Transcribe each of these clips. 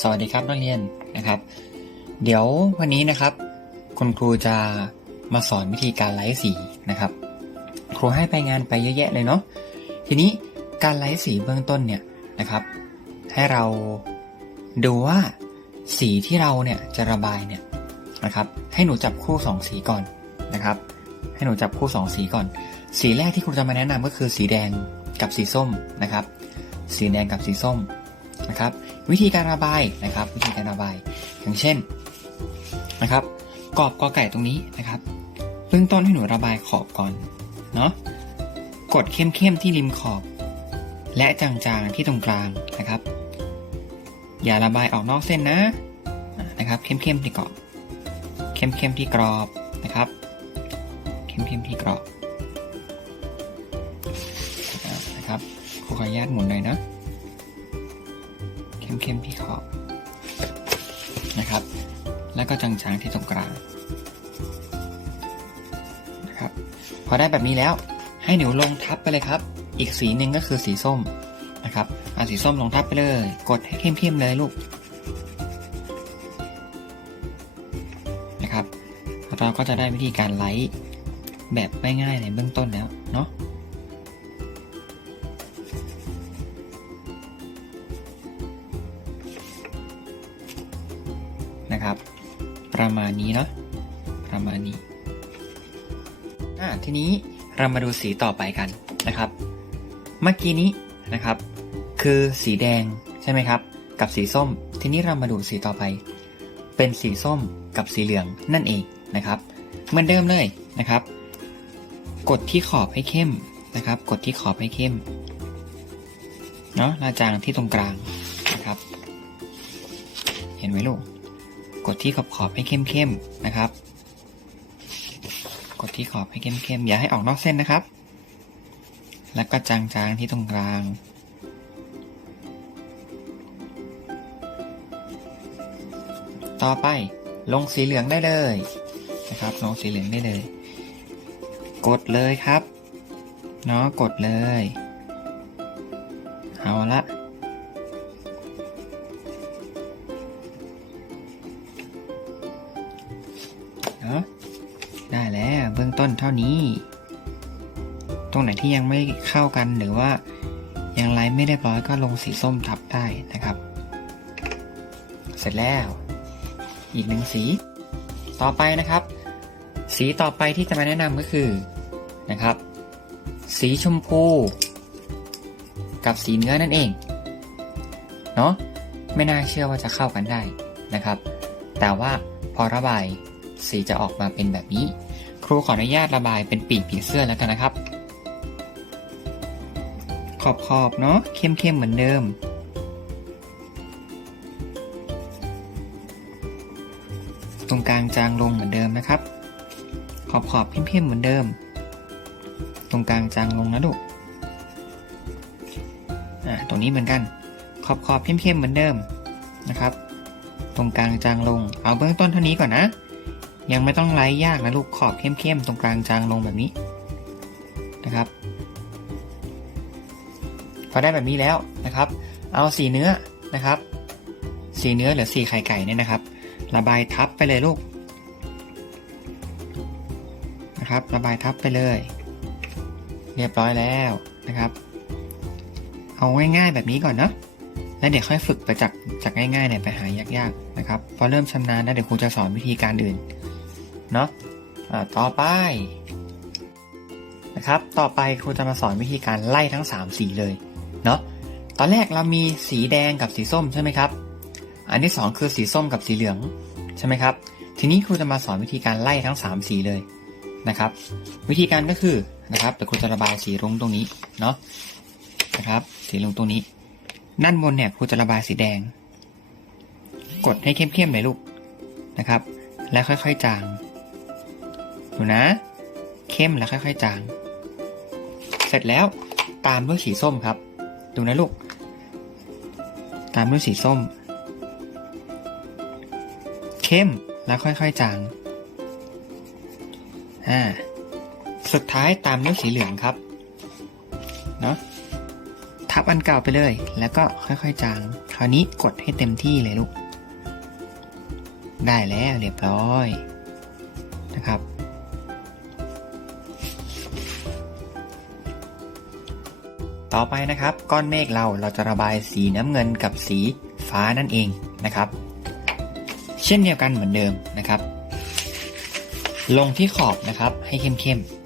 สวัสดีครับนักเรียนนะครับ เดี๋ยววันนี้นะครับ คุณครูจะมาสอนวิธีการไลฟ์สีนะครับ ครูให้ไปงานไปเยอะแยะเลยเนาะทีนี้การไลฟ์สีเบื้องต้นเนี่ยนะครับ ให้เราดูว่าสีที่เราเนี่ยจะระบายเนี่ยนะครับ ให้หนูจับคู่สองสีก่อนนะครับ ให้หนูจับคู่สองสีก่อน สีแรกที่ครูจะมาแนะนำก็คือสีแดงกับสีส้มนะครับ สีแดงกับสีส้ม นะครับวิธีการระบายนะครับ วิธีการระบาย อย่างเช่นนะครับกรอบกอไก่ตรงนี้นะครับเบื้องต้นให้หนูระบายขอบก่อนเนาะกดเข้มๆที่ริมขอบ และจางๆที่ตรงกลางนะครับ อย่าระบายออกนอกเส้นนะนะครับ เข้มๆที่กรอบ เข้มๆที่กรอบ แล้วก็จางๆที่ตรงกลางนะครับพอได้แบบนี้แล้วให้หนูลงทับไปเลยครับ อีกสีหนึ่งก็คือสีส้มนะครับเอาสีส้มลงทับไปเลย กดให้เข้มๆเลยลูกนะครับเราก็จะได้วิธีการไลท์แบบง่ายๆในเบื้องต้นแล้วเนาะ ประมาณนี้เนาะประมาณนี้อ่าทีนี้เรามาดูสีต่อไปกันนะครับ เมื่อกี้นี้นะครับ คือสีแดงใช่ไหมครับ กับสีส้ม ทีนี้เรามาดูสีต่อไป เป็นสีส้มกับสีเหลืองนั่นเองนะครับเหมือนเดิมเลยนะครับ กดที่ขอบให้เข้มนะครับ กดที่ขอบให้เข้มเนาะลาจางที่ตรงกลางนะครับ เห็นไหมลูก กดที่ขอบขอบให้เข้มๆนะครับ กดที่ขอบให้เข้มๆอย่าให้ออกนอกเส้นนะครับ แล้วก็จางๆที่ตรงกลางต่อไปลงสีเหลืองได้เลยนะครับลงสีเหลืองได้เลย กดเลยครับเนาะกดเลย เอาละ เนาะได้แล้วเบื้องต้นเท่านี้ ตรงไหนที่ยังไม่เข้ากันหรือว่ายังไลท์ไม่เรียบร้อยก็ลงสีส้มทับได้นะครับ เสร็จแล้ว อีกหนึ่งสี ต่อไปนะครับ สีต่อไปที่จะมาแนะนำก็คือนะครับ สีชมพู กับสีเนื้อนั่นเองเนาะไม่น่าเชื่อว่าจะเข้ากันได้นะครับ แต่ว่าพอระบาย สีจะออกมาเป็นแบบนี้ ครูขออนุญาตระบายเป็นปีกผีเสื้อแล้วกันนะครับ ขอบขอบๆเนาะเข้มๆเหมือนเดิม ตรงกลางจางลงเหมือนเดิมนะครับ ขอบขอบเข้มๆเหมือนเดิม ตรงกลางจางลงนะลูกอ่าตรงนี้เหมือนกัน ขอบขอบเข้มๆเหมือนเดิมนะครับ ตรงกลางจางลง เอาเบื้องต้นเท่านี้ก่อนนะ ยังไม่ต้องไล่ยากนะลูกขอบเข้มๆตรงกลางจางลงแบบนี้นะครับ พอได้แบบนี้แล้วนะครับ เอาสีเนื้อนะครับ สีเนื้อหรือสีไข่ไก่เนี่ยนะครับ ระบายทับไปเลยลูกนะครับ ระบายทับไปเลย เรียบร้อยแล้วนะครับ เอาง่ายๆแบบนี้ก่อนเนาะแล้วเดี๋ยวค่อยฝึกไปจากจากง่ายๆเนี่ยไปหายากๆนะครับ พอเริ่มชำนาญแล้วเดี๋ยวครูจะสอนวิธีการอื่น เนาะอ่าต่อไปนะครับ ต่อไปครูจะมาสอนวิธีการไล่ทั้ง 3 สีเลยเนาะ ตอนแรกเรามีสีแดงกับสีส้มใช่ไหมครับ อันที่ 2 คือสีส้มกับสีเหลืองใช่ไหมครับ ทีนี้ครูจะมาสอนวิธีการไล่ทั้ง 3 สีเลยนะครับ วิธีการก็คือนะครับเดี๋ยวครูจะระบายสีรุ้งตรงนี้เนาะนะครับ สีรุ้งตรงนี้ ด้านบนเนี่ยครูจะระบายสีแดง กดให้เข้มๆหน่อยลูกนะครับ แล้วค่อยๆจาง ดูนะ เข้มแล้วค่อยๆจาง เสร็จแล้วตามด้วยสีส้มครับ ดูนะลูก ตามด้วยสีส้ม เข้มแล้วค่อยๆจาง อ่า สุดท้ายตามด้วยสีเหลืองครับ เนาะทับอันเก่าไปเลย แล้วก็ค่อยๆจาง คราวนี้กดให้เต็มที่เลยลูก ได้แล้วเรียบร้อยนะครับ ต่อไปนะครับก้อนเมฆเราเราจะระบายสีน้ำเงินกับสีฟ้านั่นเองนะครับ เช่นเดียวกันเหมือนเดิมนะครับ ลงที่ขอบนะครับให้เข้มๆ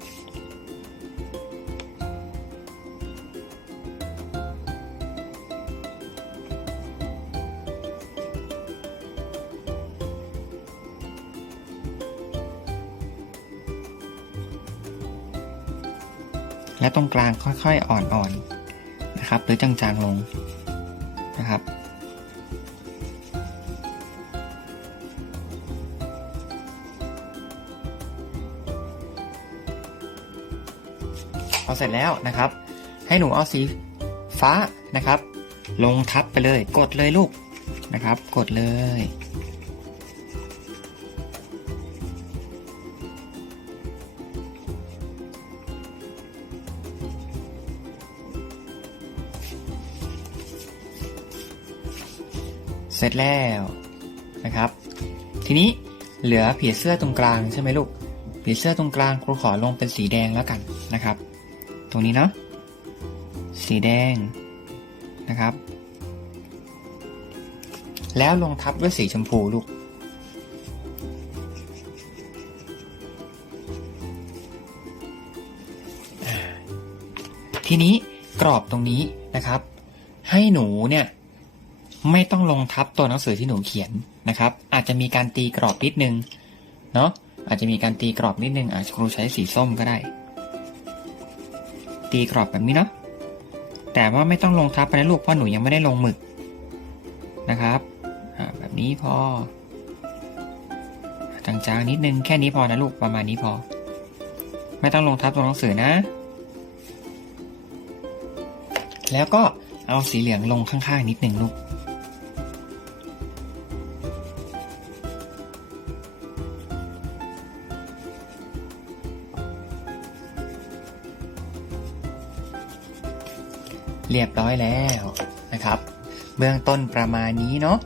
และตรงกลางค่อยๆ อ่อนๆ นะครับ หรือจางๆลงนะครับ พอเสร็จแล้วนะครับ ให้หนูเอาสีฟ้านะครับ ลงทับไปเลย กดเลยลูกนะครับ กดเลย เสร็จแล้วนะครับ ทีนี้เหลือผีเสื้อตรงกลางใช่ไหมลูกผีเสื้อตรงกลางครูขอลงเป็นสีแดงแล้วกันนะครับ ตรงนี้เนาะสีแดงนะครับ แล้วลงทับด้วยสีชมพูลูกทีนี้กรอบตรงนี้นะครับ ให้หนูเนี่ย ไม่ต้องลงทับตัวหนังสือที่หนูเขียนนะครับ อาจจะมีการตีกรอบนิดนึงเนาะอาจจะมีการตีกรอบนิดนึงอาจจะครูใช้สีส้มก็ได้ ตีกรอบแบบนี้เนาะแต่ว่าไม่ต้องลงทับไปนะลูกเพราะหนูยังไม่ได้ลงหมึกนะครับแบบนี้พอจางๆนิดนึงแค่นี้พอนะลูกประมาณนี้พอ ไม่ต้องลงทับตัวหนังสือนะ แล้วก็เอาสีเหลืองลงข้างๆนิดนึงลูก เรียบร้อยแล้วนะครับ เบื้องต้นประมาณนี้เนาะ